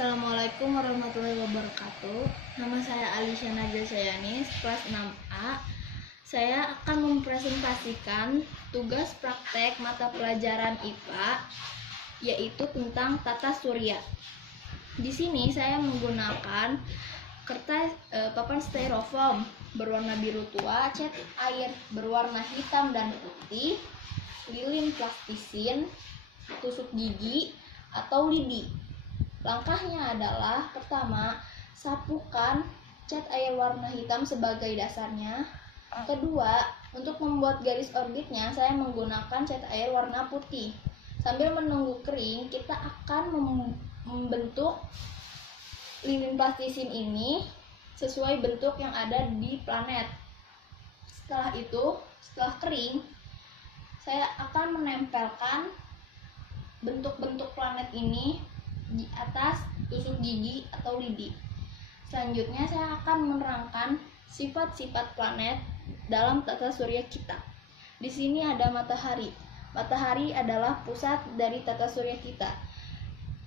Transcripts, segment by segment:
Assalamualaikum warahmatullahi wabarakatuh. Nama saya Alisha Najwa Sayanis, kelas 6A. Saya akan mempresentasikan tugas praktek mata pelajaran IPA, yaitu tentang tata surya. Di sini saya menggunakan kertas papan styrofoam berwarna biru tua, cat air berwarna hitam dan putih, lilin plastisin, tusuk gigi atau lidi. Langkahnya adalah: pertama, sapukan cat air warna hitam sebagai dasarnya. Kedua, untuk membuat garis orbitnya saya menggunakan cat air warna putih. Sambil menunggu kering, kita akan membentuk lilin plastisin ini sesuai bentuk yang ada di planet. Setelah itu, setelah kering, saya akan menempelkan bentuk-bentuk planet ini di atas tusuk gigi atau lidi. Selanjutnya saya akan menerangkan sifat-sifat planet dalam tata surya kita. Di sini ada matahari. Matahari adalah pusat dari tata surya kita.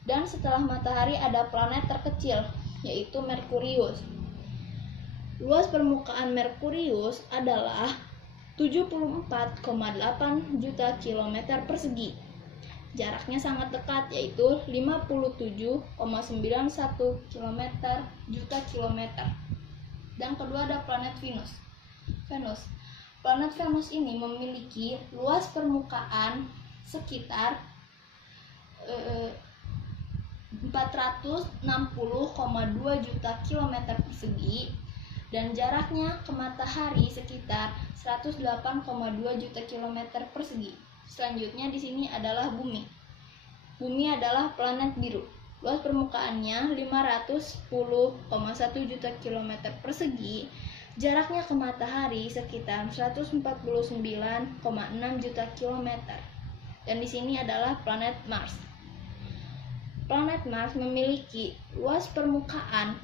Dan setelah matahari ada planet terkecil, yaitu Merkurius. Luas permukaan Merkurius adalah 74,8 juta kilometer persegi. Jaraknya sangat dekat, yaitu 57,91 juta kilometer. Dan kedua ada planet Venus. Planet Venus ini memiliki luas permukaan sekitar 460,2 juta kilometer persegi, dan jaraknya ke matahari sekitar 108,2 juta kilometer persegi. Selanjutnya di sini adalah Bumi. Bumi adalah planet biru. Luas permukaannya 510,1 juta kilometer persegi. Jaraknya ke matahari sekitar 149,6 juta kilometer. Dan di sini adalah planet Mars. Planet Mars memiliki luas permukaannya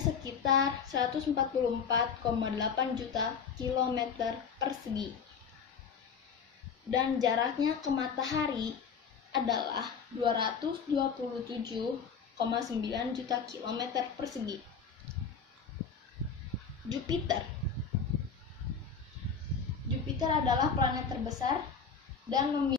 sekitar 144,8 juta kilometer persegi. Dan jaraknya ke matahari adalah 227,9 juta kilometer persegi. Jupiter adalah planet terbesar dan memiliki